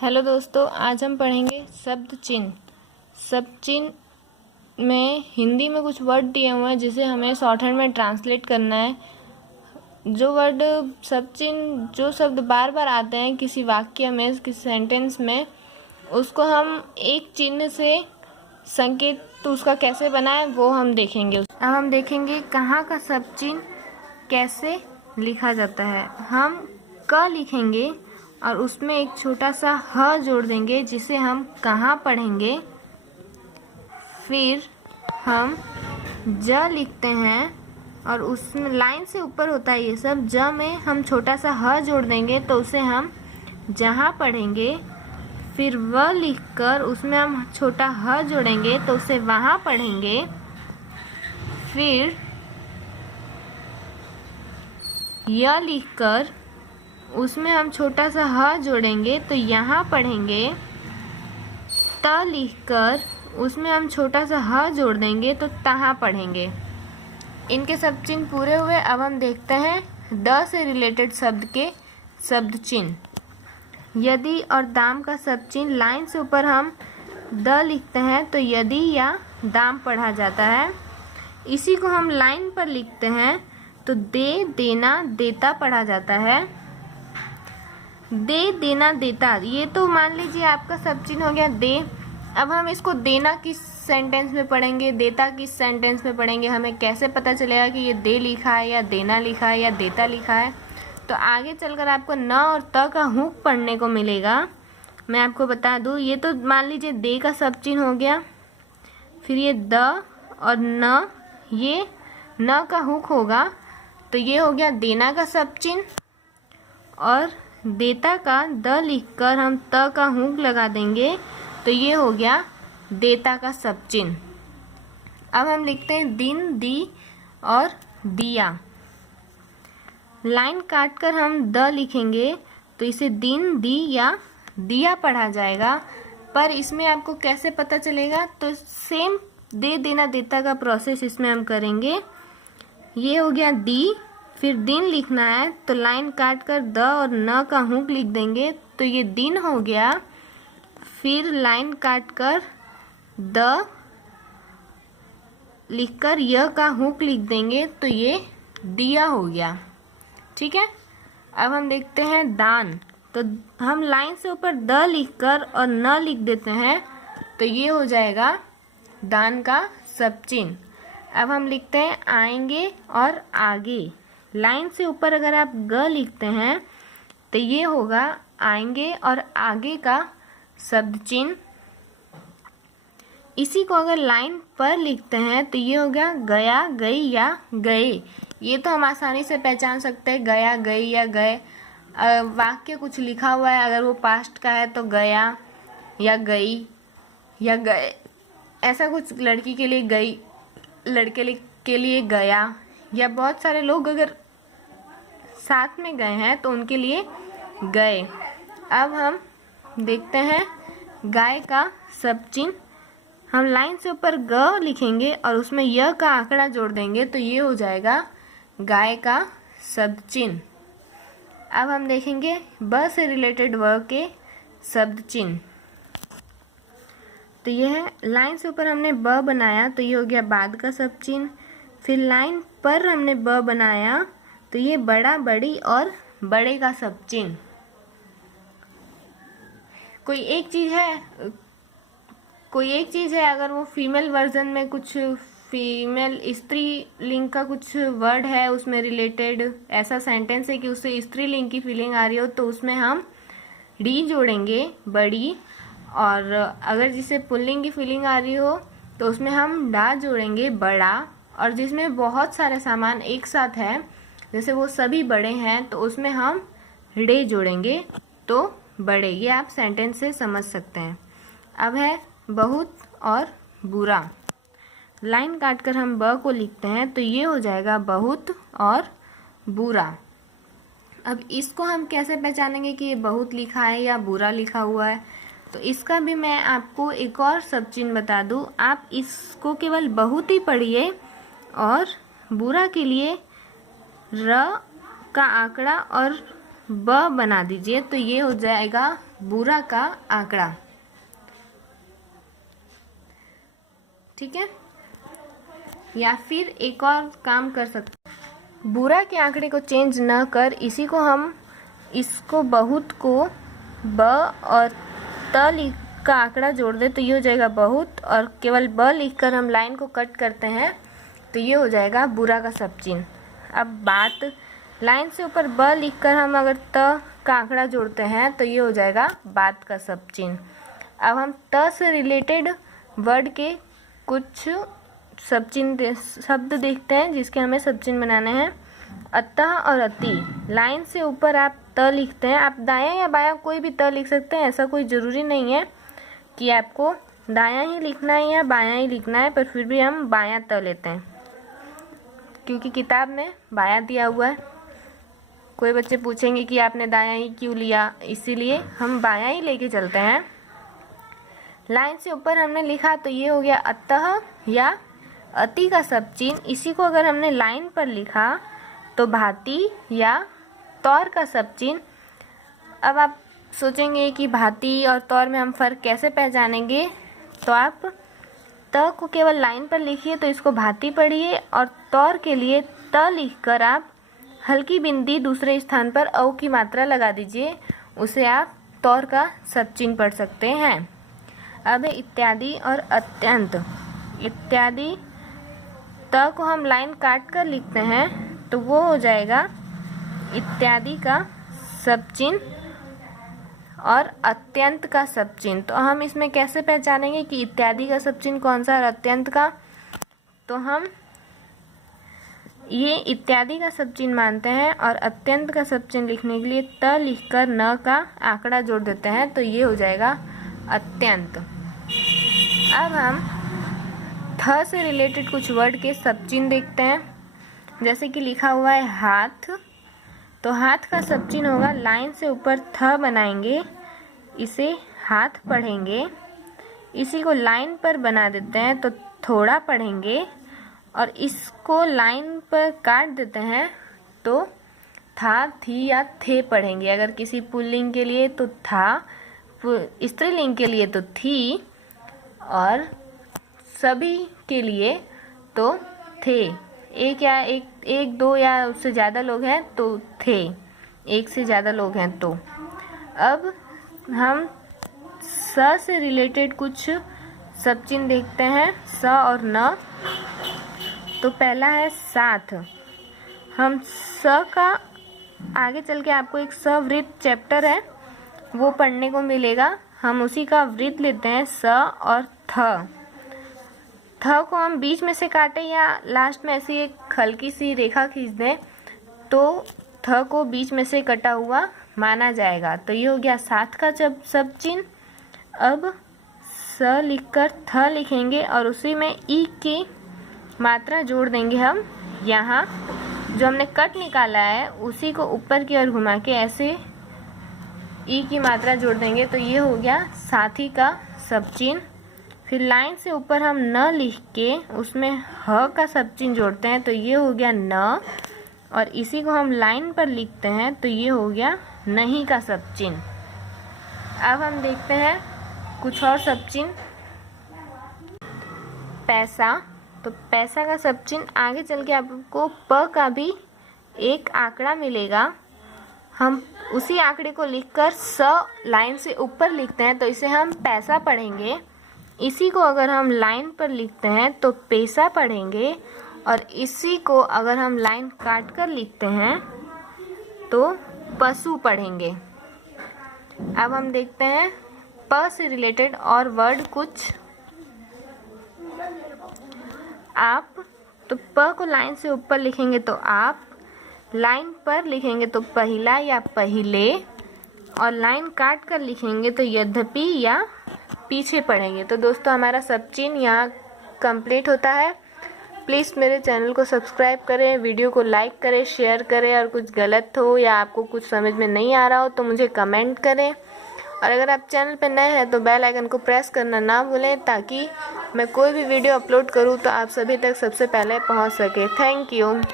Hello दोस्तों, आज हम पढ़ेंगे शब्द चिन्ह। शब्द चिन्ह में हिंदी में कुछ वर्ड दिए हुए हैं जिसे हमें शॉर्ट हैंड में ट्रांसलेट करना है। जो वर्ड शब्द चिन्ह, जो शब्द बार बार आते हैं किसी वाक्य में, किसी सेंटेंस में, उसको हम एक चिन्ह से संकेत उसका कैसे बनाए वो हम देखेंगे। अब हम देखेंगे कहाँ का शब्द चिन्ह कैसे लिखा जाता है। हम क लिखेंगे और उसमें एक छोटा सा ह जोड़ देंगे जिसे हम कहाँ पढ़ेंगे। फिर हम ज लिखते हैं और उसमें लाइन से ऊपर होता है ये सब। ज में हम छोटा सा ह जोड़ देंगे तो उसे हम जहाँ पढ़ेंगे। फिर व लिखकर उसमें हम छोटा ह जोड़ेंगे तो उसे वहाँ पढ़ेंगे। फिर य लिखकर उसमें हम छोटा सा ह जोड़ेंगे तो यहाँ पढ़ेंगे। त लिखकर उसमें हम छोटा सा ह जोड़ देंगे तो तहाँ पढ़ेंगे। इनके शब्द चिन्ह पूरे हुए। अब हम देखते हैं द से रिलेटेड शब्द के शब्द चिन्ह। यदि और दाम का शब्द चिन्ह लाइन से ऊपर हम द लिखते हैं तो यदि या दाम पढ़ा जाता है। इसी को हम लाइन पर लिखते हैं तो दे, देना, देता पढ़ा जाता है। दे, देना, देता, ये तो मान लीजिए आपका शब्द चिन्ह हो गया दे। अब हम इसको देना किस सेंटेंस में पढ़ेंगे, देता किस सेंटेंस में पढ़ेंगे, हमें कैसे पता चलेगा कि ये दे लिखा है या देना लिखा है या देता लिखा है। तो आगे चलकर आपको न और त का हुक पढ़ने को मिलेगा। मैं आपको बता दूँ, ये तो मान लीजिए दे का शब्द चिन्ह हो गया। फिर ये द और न, ये न का हुक होगा तो ये हो गया देना का शब्द चिन्ह। और देता का द लिखकर हम त का हुक लगा देंगे तो ये हो गया देता का शब्द चिन्ह। अब हम लिखते हैं दिन, दी और दिया। लाइन काटकर हम द लिखेंगे तो इसे दिन, दी या दिया पढ़ा जाएगा। पर इसमें आपको कैसे पता चलेगा, तो सेम दे, देना, देता का प्रोसेस इसमें हम करेंगे। ये हो गया दी। फिर दिन लिखना है तो लाइन काट कर द और न का हुक लिख देंगे तो ये दिन हो गया। फिर लाइन काट कर द लिखकर य का हुक लिख देंगे तो ये दिया हो गया। ठीक है। अब हम देखते हैं दान। तो हम लाइन से ऊपर द लिखकर और न लिख देते हैं तो ये हो जाएगा दान का शब्द चिन्ह। अब हम लिखते हैं आएंगे और आगे। लाइन से ऊपर अगर आप ग लिखते हैं तो ये होगा आएंगे और आगे का शब्द चिन्ह। इसी को अगर लाइन पर लिखते हैं तो ये होगा गया, गई या गए। ये तो हम आसानी से पहचान सकते हैं, गया, गई या गए। वाक्य कुछ लिखा हुआ है, अगर वो पास्ट का है तो गया या गई या गए, ऐसा कुछ। लड़की के लिए गई, लड़के के लिए गया, या बहुत सारे लोग अगर साथ में गए हैं तो उनके लिए गए। अब हम देखते हैं गाय का शब्द चिन्ह। हम लाइन से ऊपर ग लिखेंगे और उसमें य का आंकड़ा जोड़ देंगे तो ये हो जाएगा गाय का शब्द चिन्ह। अब हम देखेंगे ब से रिलेटेड वर्ड के शब्द चिन्ह। तो ये है, लाइन से ऊपर हमने ब बनाया तो ये हो गया बाद का शब्द चिन्ह। फिर लाइन पर हमने ब बनाया तो ये बड़ा, बड़ी और बड़े का शब्द चिन्ह। कोई एक चीज़ है अगर वो फीमेल वर्जन में कुछ फीमेल स्त्रीलिंग का कुछ वर्ड है उसमें रिलेटेड, ऐसा सेंटेंस है कि उससे स्त्रीलिंग की फीलिंग आ रही हो तो उसमें हम डी जोड़ेंगे, बड़ी। और अगर जिसे पुल्लिंग की फीलिंग आ रही हो तो उसमें हम डा जोड़ेंगे, बड़ा। और जिसमें बहुत सारे सामान एक साथ है, जैसे वो सभी बड़े हैं, तो उसमें हम डे जोड़ेंगे तो बड़े। ये आप सेंटेंस से समझ सकते हैं। अब है बहुत और बुरा। लाइन काटकर हम ब को लिखते हैं तो ये हो जाएगा बहुत और बुरा। अब इसको हम कैसे पहचानेंगे कि ये बहुत लिखा है या बुरा लिखा हुआ है, तो इसका भी मैं आपको एक और शब्द चिन्ह बता दूं। आप इसको केवल बहुत ही पढ़िए और बुरा के लिए र का आंकड़ा और ब बना दीजिए तो ये हो जाएगा बुरा का आंकड़ा। ठीक है, या फिर एक और काम कर सकते, बुरा के आंकड़े को चेंज न कर इसको बहुत को ब और त लिख का आंकड़ा जोड़ दे तो ये हो जाएगा बहुत, और केवल ब लिखकर हम लाइन को कट करते हैं तो ये हो जाएगा बुरा का सब चिन्ह। अब बात, लाइन से ऊपर ब लिखकर हम अगर त का आंकड़ा जोड़ते हैं तो ये हो जाएगा बात का सब चिन्ह। अब हम त से रिलेटेड वर्ड के कुछ शब्द देखते हैं जिसके हमें सब चिन्ह बनाने हैं। अतः और अति, लाइन से ऊपर आप त लिखते हैं, आप दायां या बायां कोई भी त लिख सकते हैं, ऐसा कोई ज़रूरी नहीं है कि आपको दायां ही लिखना है या बायां ही लिखना है, पर फिर भी हम बायां त लेते हैं क्योंकि किताब में बायां दिया हुआ है। कोई बच्चे पूछेंगे कि आपने दायां ही क्यों लिया, इसीलिए हम बायां ही लेके चलते हैं। लाइन से ऊपर हमने लिखा तो ये हो गया अतः या अति का सब चिन्ह। इसी को अगर हमने लाइन पर लिखा तो भांति या तौर का सब चिन्ह। अब आप सोचेंगे कि भांति और तौर में हम फ़र्क कैसे पहचानेंगे, तो आप त को केवल लाइन पर लिखिए तो इसको भांति पढ़िए, और तौर के लिए त लिखकर आप हल्की बिंदी दूसरे स्थान पर औ की मात्रा लगा दीजिए, उसे आप तौर का सब चिन्ह पढ़ सकते हैं। अब इत्यादि और अत्यंत। इत्यादि त को हम लाइन काट कर लिखते हैं तो वो हो जाएगा इत्यादि का सब चिन्ह और अत्यंत का सब चिन्ह। तो हम इसमें कैसे पहचानेंगे कि इत्यादि का सब चिन्ह कौन सा और अत्यंत का, तो हम ये इत्यादि का सब चिन्ह मानते हैं और अत्यंत का सब चिन्ह लिखने के लिए त लिखकर न का आंकड़ा जोड़ देते हैं तो ये हो जाएगा अत्यंत। अब हम थ से रिलेटेड कुछ वर्ड के सब चिन्ह देखते हैं, जैसे कि लिखा हुआ है हाथ, तो हाथ का सब चिन्ह होगा लाइन से ऊपर थ बनाएंगे, इसे हाथ पढ़ेंगे, इसी को लाइन पर बना देते हैं तो थोड़ा पढ़ेंगे, और इसको लाइन पर काट देते हैं तो था थी या थे पढ़ेंगे। अगर किसी पुल्लिंग के लिए तो था, स्त्रीलिंग के लिए तो थी, और सभी के लिए तो थे। एक दो या उससे ज़्यादा लोग हैं तो थे, एक से ज़्यादा लोग हैं तो। अब हम स से रिलेटेड कुछ सब चिन्ह देखते हैं, स और न। तो पहला है साथ। हम स का आगे चल के आपको एक सवृत्त चैप्टर है वो पढ़ने को मिलेगा, हम उसी का वृत्त लेते हैं स और थ। थ को हम बीच में से काटें या लास्ट में ऐसी एक हल्की सी रेखा खींच दें तो थ को बीच में से कटा हुआ माना जाएगा। तो ये हो गया साथ का सब चिन्ह। अब स लिखकर थ लिखेंगे और उसी में ई की मात्रा जोड़ देंगे हम। यहाँ जो हमने कट निकाला है उसी को ऊपर की ओर घुमा के ऐसे ई की मात्रा जोड़ देंगे तो ये हो गया साथी का सब चिन्ह। फिर लाइन से ऊपर हम न लिख के उसमें ह का सब चिन्ह जोड़ते हैं तो ये हो गया न, और इसी को हम लाइन पर लिखते हैं तो ये हो गया नहीं का सब चिन्ह। अब हम देखते हैं कुछ और सब चिन्ह। पैसा, तो पैसा का सब चिन्ह आगे चल के आपको प का भी एक आंकड़ा मिलेगा, हम उसी आंकड़े को लिखकर स लाइन से ऊपर लिखते हैं तो इसे हम पैसा पढ़ेंगे। इसी को अगर हम लाइन पर लिखते हैं तो पैसा पढ़ेंगे, और इसी को अगर हम लाइन काट कर लिखते हैं तो पशु पढ़ेंगे। अब हम देखते हैं प से रिलेटेड और वर्ड कुछ। आप, तो प को लाइन से ऊपर लिखेंगे तो आप, लाइन पर लिखेंगे तो पहिला या पहिले, और लाइन काट कर लिखेंगे तो यद्यपि या पीछे पढ़ेंगे। तो दोस्तों हमारा सब चिन्ह यहाँ कंप्लीट होता है। प्लीज़ मेरे चैनल को सब्सक्राइब करें, वीडियो को लाइक करें, शेयर करें, और कुछ गलत हो या आपको कुछ समझ में नहीं आ रहा हो तो मुझे कमेंट करें। और अगर आप चैनल पर नए हैं तो बेल आइकन को प्रेस करना ना भूलें ताकि मैं कोई भी वीडियो अपलोड करूँ तो आप सभी तक सबसे पहले पहुँच सके। Thank you.